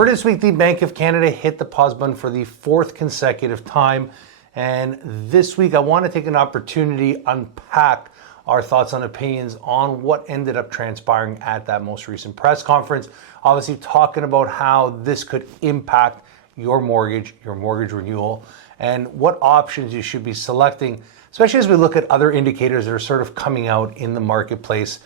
For this week, the Bank of Canada hit the pause button for the fourth consecutive time. And this week, I want to take an opportunity to unpack our thoughts and opinions on what ended up transpiring at that most recent press conference. Obviously, talking about how this could impact your mortgage renewal, and what options you should be selecting, especially as we look at other indicators that are sort of coming out in the marketplace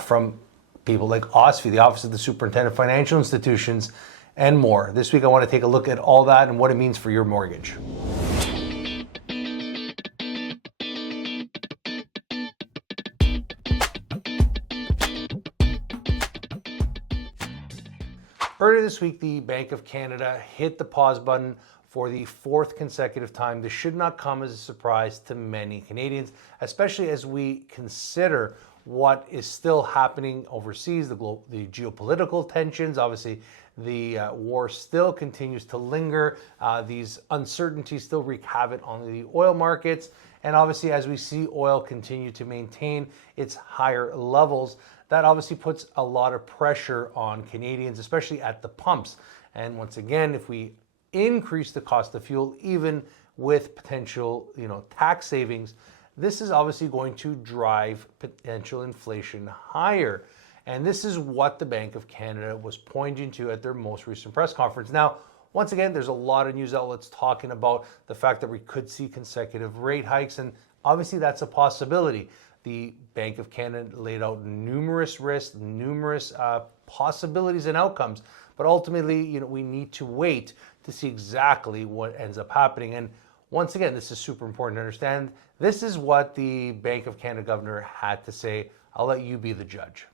from people like OSFI, the Office of the Superintendent of Financial Institutions, and more. This week, I want to take a look at all that and what it means for your mortgage. Earlier this week, the Bank of Canada hit the pause button for the fourth consecutive time. This should not come as a surprise to many Canadians, especially as we consider what is still happening overseas, the geopolitical tensions. Obviously, the war still continues to linger. These uncertainties still wreak havoc on the oil markets. And obviously, as we see oil continue to maintain its higher levels, that obviously puts a lot of pressure on Canadians, especially at the pumps. And once again, if we increase the cost of fuel, even with potential, tax savings, this is obviously going to drive potential inflation higher. And this is what the Bank of Canada was pointing to at their most recent press conference. Now, once again, there's a lot of news outlets talking about the fact that we could see consecutive rate hikes, and obviously that's a possibility. The Bank of Canada laid out numerous risks, numerous possibilities and outcomes, but ultimately, we need to wait to see exactly what ends up happening. And once again, this is super important to understand. This is what the Bank of Canada governor had to say. I'll let you be the judge.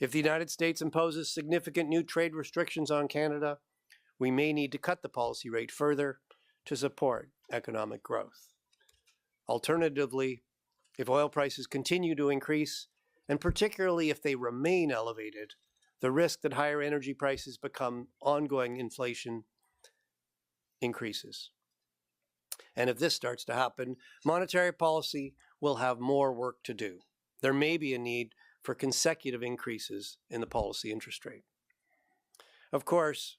If the United States imposes significant new trade restrictions on Canada, we may need to cut the policy rate further to support economic growth. Alternatively, if oil prices continue to increase, and particularly if they remain elevated, the risk that higher energy prices become ongoing inflation increases. And if this starts to happen, monetary policy will have more work to do. There may be a need for consecutive increases in the policy interest rate. Of course,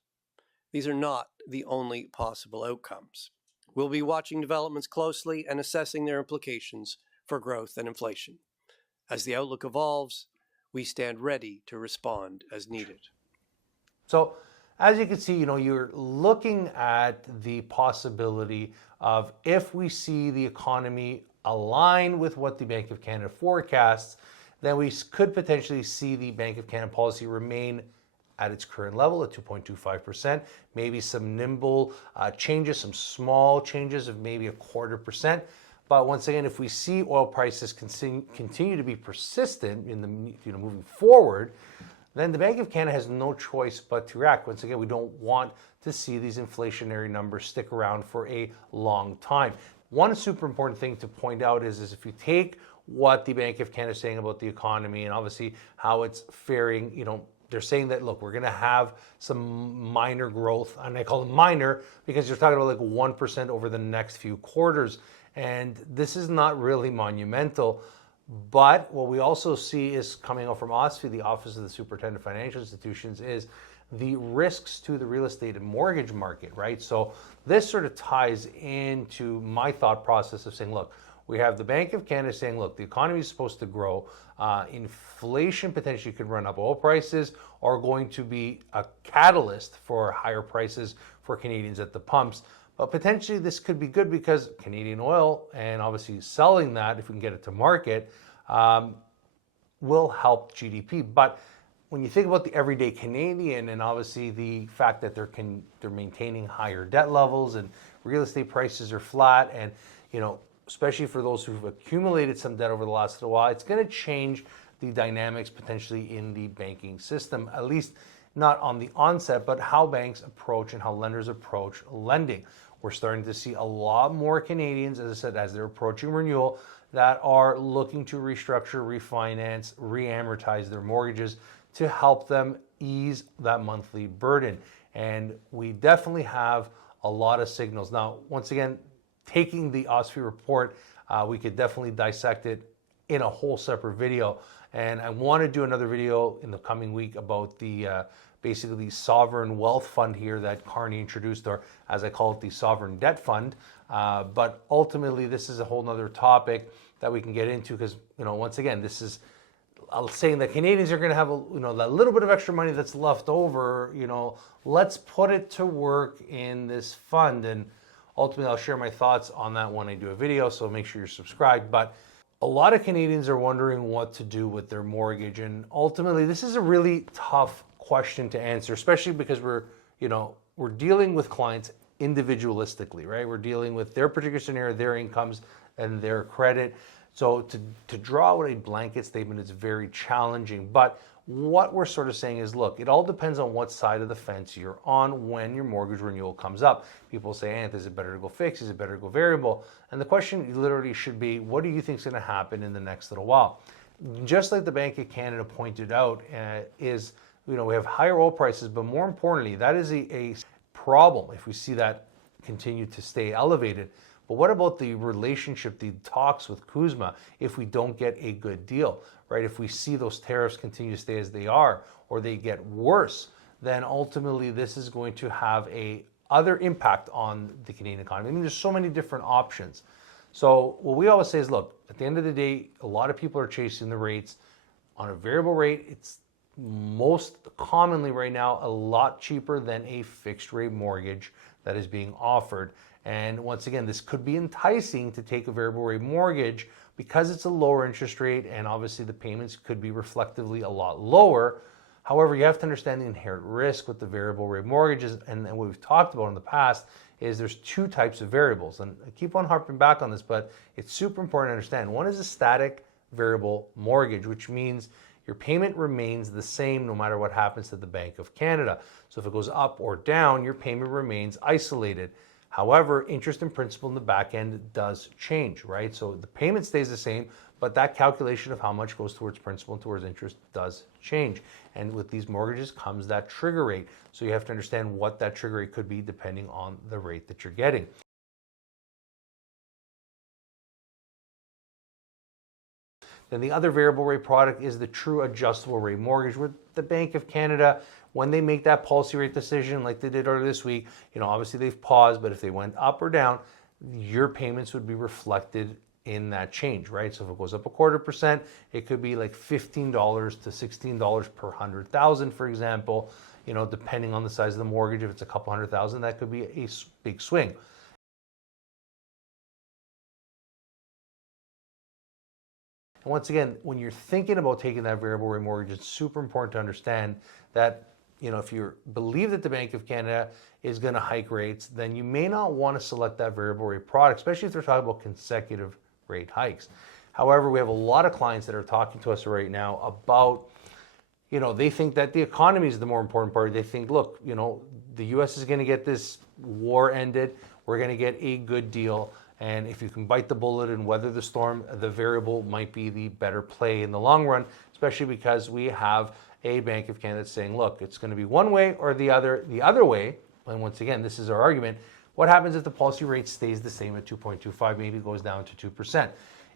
these are not the only possible outcomes. We'll be watching developments closely and assessing their implications for growth and inflation. As the outlook evolves, we stand ready to respond as needed. So, as you can see, you're looking at the possibility of, if we see the economy align with what the Bank of Canada forecasts, then we could potentially see the Bank of Canada policy remain at its current level at 2.25%, maybe some nimble changes, some small changes of maybe 0.25%. But once again, if we see oil prices continue to be persistent in the moving forward, then the Bank of Canada has no choice but to react. Once again, we don't want to see these inflationary numbers stick around for a long time. One super important thing to point out is if you take what the Bank of Canada is saying about the economy and obviously how it's faring, they're saying that, look, we're going to have some minor growth, and I call it minor because you're talking about like 1% over the next few quarters. And this is not really monumental. But what we also see is coming out from OSFI, the Office of the Superintendent of Financial Institutions, is the risks to the real estate and mortgage market, right? So this sort of ties into my thought process of saying, look, we have the Bank of Canada saying, look, the economy is supposed to grow. Inflation potentially could run up. Oil prices are going to be a catalyst for higher prices for Canadians at the pumps. But potentially this could be good because Canadian oil, and obviously selling that, if we can get it to market, will help GDP. But when you think about the everyday Canadian, and obviously the fact that they're maintaining higher debt levels and real estate prices are flat, and especially for those who've accumulated some debt over the last little while, it's going to change the dynamics potentially in the banking system, at least not on the onset, but how banks approach and how lenders approach lending. We're starting to see a lot more Canadians, as I said, as they're approaching renewal, that are looking to restructure, refinance, re-amortize their mortgages to help them ease that monthly burden. And we definitely have a lot of signals. Now, once again, taking the OSFI report, we could definitely dissect it in a whole separate video. And I want to do another video in the coming week about the basically the sovereign wealth fund here that Carney introduced, or as I call it, the sovereign debt fund. But ultimately, this is a whole nother topic that we can get into because, once again, this is saying that Canadians are going to have that little bit of extra money that's left over. Let's put it to work in this fund. And ultimately, I'll share my thoughts on that when I do a video, so make sure you're subscribed. But a lot of Canadians are wondering what to do with their mortgage, and ultimately, this is a really tough question to answer, especially because we're dealing with clients individualistically, right? We're dealing with their particular scenario, their incomes, and their credit. So to draw out a blanket statement is very challenging. But what we're sort of saying is, look, it all depends on what side of the fence you're on when your mortgage renewal comes up. People say, is it better to go fixed? Is it better to go variable? And the question literally should be, what do you think is going to happen in the next little while? Just like the Bank of Canada pointed out, we have higher oil prices, but more importantly, that is a problem if we see that continue to stay elevated. But what about the relationship, the talks with CUSMA, if we don't get a good deal, right? If we see those tariffs continue to stay as they are, or they get worse, then ultimately this is going to have a other impact on the Canadian economy. I mean, there's so many different options. So what we always say is, look, at the end of the day, a lot of people are chasing the rates. On a variable rate, it's most commonly right now a lot cheaper than a fixed rate mortgage that is being offered. And once again, this could be enticing to take a variable rate mortgage because it's a lower interest rate, and obviously the payments could be reflectively a lot lower. However, you have to understand the inherent risk with the variable rate mortgages, and what we've talked about in the past is there's two types of variables. And I keep on harping back on this, but it's super important to understand. One is a static variable mortgage, which means your payment remains the same no matter what happens to the Bank of Canada. So if it goes up or down, your payment remains isolated. However, interest and principal in the back end does change, right? So the payment stays the same, but that calculation of how much goes towards principal and towards interest does change. And with these mortgages comes that trigger rate. So you have to understand what that trigger rate could be depending on the rate that you're getting. Then the other variable rate product is the true adjustable rate mortgage with the Bank of Canada. When they make that policy rate decision like they did earlier this week, obviously they've paused, but if they went up or down, your payments would be reflected in that change, right? So if it goes up 0.25%, it could be like $15 to $16 per 100,000, for example, depending on the size of the mortgage. If it's a couple 100,000, that could be a big swing. And once again, when you're thinking about taking that variable rate mortgage, it's super important to understand that, if you believe that the Bank of Canada is going to hike rates, then you may not want to select that variable rate product, especially if they're talking about consecutive rate hikes. However, we have a lot of clients that are talking to us right now about, they think that the economy is the more important part. They think, look, the U.S. is going to get this war ended. We're going to get a good deal. And if you can bite the bullet and weather the storm, the variable might be the better play in the long run, especially because we have a Bank of Canada saying, look, it's going to be one way or the other. The other way, and once again, this is our argument, what happens if the policy rate stays the same at 2.25, maybe goes down to 2%?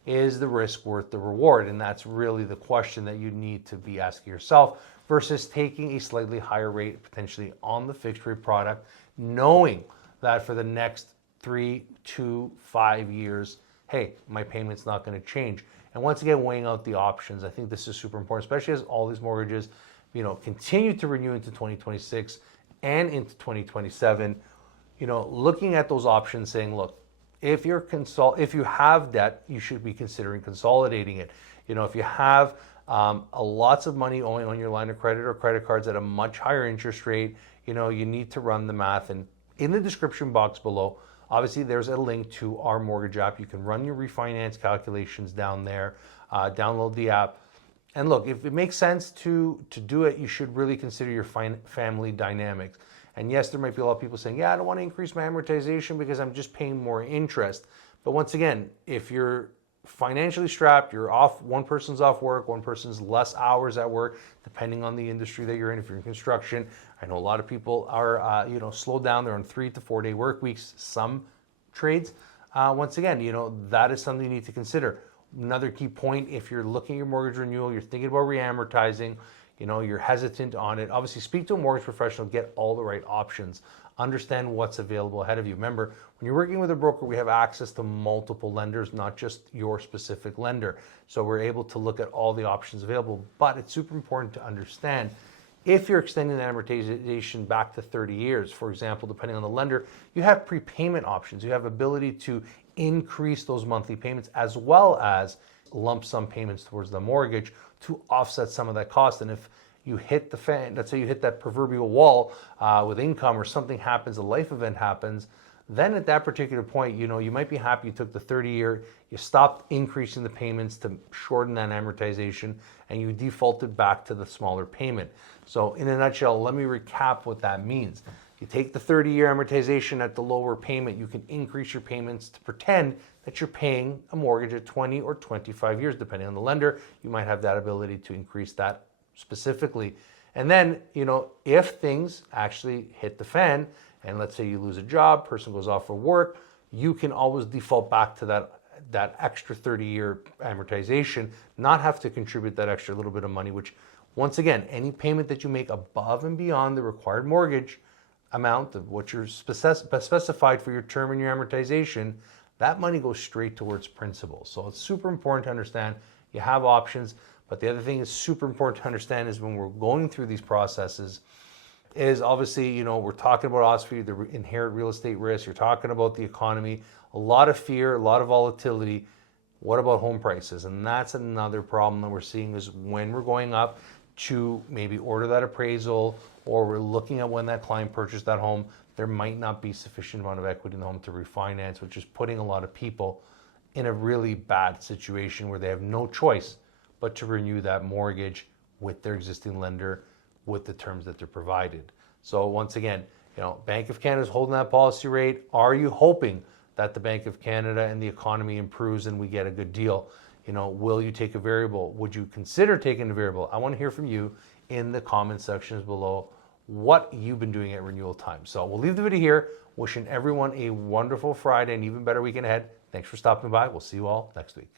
Is the risk worth the reward? And that's really the question that you need to be asking yourself versus taking a slightly higher rate potentially on the fixed rate product, knowing that for the next 3 to 5 years, hey, my payment's not going to change. And once again, weighing out the options. I think this is super important, especially as all these mortgages, continue to renew into 2026 and into 2027. Looking at those options, saying, look, if you have debt, you should be considering consolidating it. If you have lots of money owing on your line of credit or credit cards at a much higher interest rate, you need to run the math. And in the description box below, obviously, there's a link to our mortgage app. You can run your refinance calculations down there, download the app. And look, if it makes sense to do it, you should really consider your family dynamics. And yes, there might be a lot of people saying, yeah, I don't want to increase my amortization because I'm just paying more interest. But once again, if you're financially strapped, you're off, one person's off work, one person's less hours at work, depending on the industry that you're in. If you're in construction, I know a lot of people are, slowed down. They're on 3 to 4 day work weeks, some trades. Once again, that is something you need to consider. Another key point, if you're looking at your mortgage renewal, you're thinking about reamortizing, you're hesitant on it, obviously speak to a mortgage professional, get all the right options, understand what's available ahead of you. Remember, when you're working with a broker, we have access to multiple lenders, not just your specific lender. So we're able to look at all the options available, but it's super important to understand if you're extending the amortization back to 30 years, for example, depending on the lender, you have prepayment options. You have ability to increase those monthly payments as well as lump sum payments towards the mortgage to offset some of that cost. And if you hit the fan, let's say you hit that proverbial wall with income, or something happens, a life event happens, then at that particular point, you might be happy you took the 30-year, you stopped increasing the payments to shorten that amortization, and you defaulted back to the smaller payment. So in a nutshell, let me recap what that means. You take the 30-year amortization at the lower payment, you can increase your payments to pretend that you're paying a mortgage at 20 or 25 years, depending on the lender. You might have that ability to increase that specifically. And then, if things actually hit the fan, and let's say you lose a job, person goes off for work, you can always default back to that extra 30-year amortization, not have to contribute that extra little bit of money, which, once again, any payment that you make above and beyond the required mortgage amount of what you're specified for your term and your amortization, that money goes straight towards principal. So it's super important to understand you have options. But the other thing is super important to understand is when we're going through these processes is obviously, we're talking about OSFI, the inherent real estate risk. You're talking about the economy, a lot of fear, a lot of volatility. What about home prices? And that's another problem that we're seeing is when we're going up to maybe order that appraisal, or we're looking at when that client purchased that home, there might not be sufficient amount of equity in the home to refinance, which is putting a lot of people in a really bad situation where they have no choice but to renew that mortgage with their existing lender with the terms that they're provided. So once again, Bank of Canada is holding that policy rate. Are you hoping that the Bank of Canada and the economy improves and we get a good deal? Will you take a variable? Would you consider taking a variable? I want to hear from you in the comment sections below what you've been doing at renewal time. So we'll leave the video here. Wishing everyone a wonderful Friday and even better weekend ahead. Thanks for stopping by. We'll see you all next week.